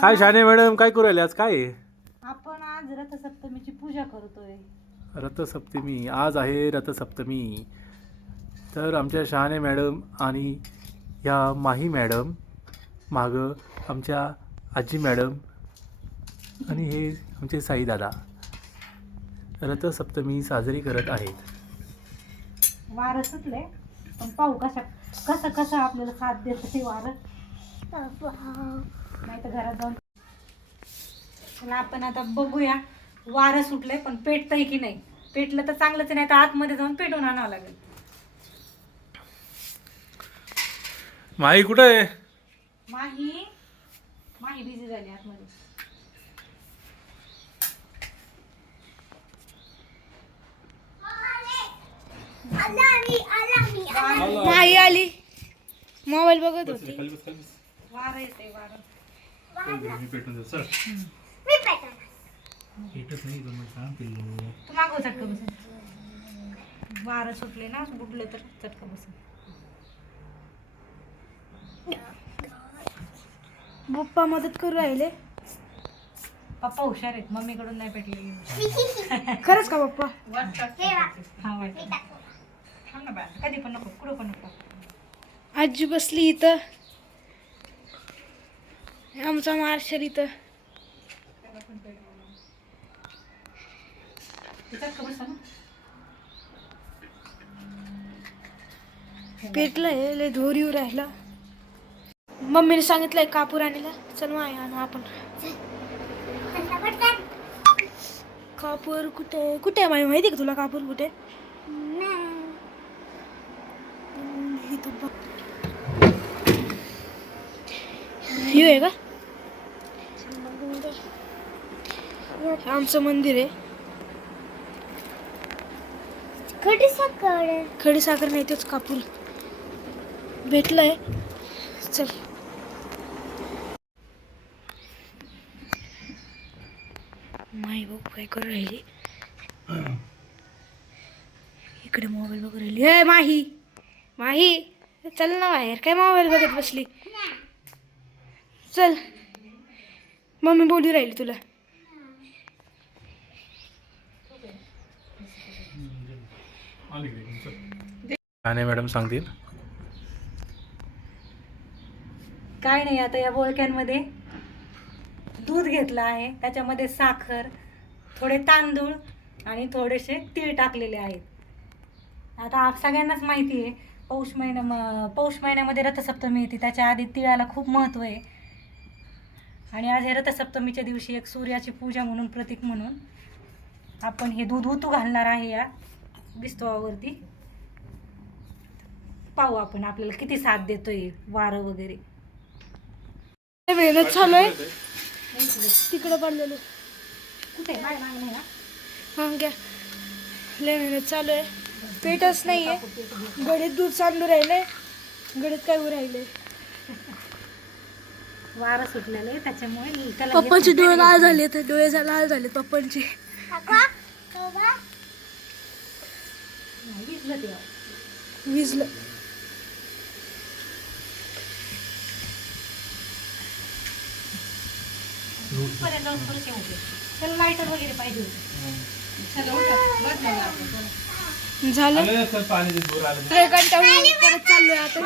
काय शाने मॅडम काय करू राहिले आज काय आहे? आपण आज रथसप्तमीची पूजा करतोय. रथसप्तमी आज आहे रथसप्तमी. तर आमच्या शहाणे मॅडम आणि ह्या माही मॅडम मागं आमच्या आजी मॅडम आणि हे आमचे साई दादा रथसप्तमी साजरी करत आहेत. वारं सुटले पण पाहू कसं कसं आपल्याला साथ देत ते वारं. नाही तर घरात जाऊन चला आपण आता बघूया. वारं सुटलंय पण पेटतंय की नाही. पेटलं तर चांगलंच, नाही तर आतमध्ये जाऊन पेटवून आणावं लागेल. माही कुठं आहे? माही माही बिझी झाली आतमध्ये. माही आली, मोबाईल बघत होती. वारं येते वारं. तू मागव चटका बसून. वारं सुटले ना बुडलं तर चटका बसून. पप्पा मदत करू राहिले. पप्पा हुशार आहेत, मम्मीकडून नाही पेटले. खरंच का पप्पा? हा वाटत थांब ना बाळा, कधी पण नको, कुठं पण नको. आजी बसली इथं, आमचा मार्शल इथं. चटका बसा ना. पेटलंय, लय धूर येऊ राहिला. मम्मीने सांगितलंय कापूर आणायला. चल माय आणू आपण. कापूर कुठे कुठे आहे माहिती का तुला कापूर कुठे? इथं बघ. हे आहे का आमचं मंदिर आहे. खडी साखर नाही, तोच कापूर भेटलाय. चल माई बघ काय करू राहिली. इकडे मोबाईल बघू राहिली. ए माही माही चल ना बाहेर, काय मोबाईल बघत बसली. चल मम्मी बोलू राहिली तुला. शहाणे मॅडम सांगतील. काय नाही, आता या बोळक्यांमध्ये दूध घेतलं आहे, त्याच्यामध्ये साखर, थोडे तांदूळ आणि थोडेसे तीळ टाकलेले आहेत. आता सगळ्यांनाच माहिती आहे पौष महिन्यामध्ये रथसप्तमी येते. त्याच्या आधी तिळाला खूप महत्त्व आहे. आणि आज हे रथसप्तमीच्या दिवशी एक सूर्याची पूजा म्हणून, प्रतीक म्हणून आपण हे दूध उतू घालणार आहे या बिस्तवावरती. पाहू आपण आपल्याला किती साथ देतोय वारं वगैरे. मेहनत चालू आहे तिकडे पडलेलो. कुठे माय माग नाही ना. हा घ्या. लय मेहनत चालू आहे. पेटच नाहीये. गडीत दूध चालू राहिले, गडीत काय होऊ राहिले. वारं सुटलेलं आहे त्याच्यामुळे त्याला पप्पांचे डोळे लाल झाले, तर डोळे लाल झाले पप्पांचे. विजलं ते. विजलं. पर्यंत जाऊन परत येऊ दे. त्याला लायटर वगैरे पाहिजे होते. चला उठा. झालं. लय कंटाळून परत चाललोय आता.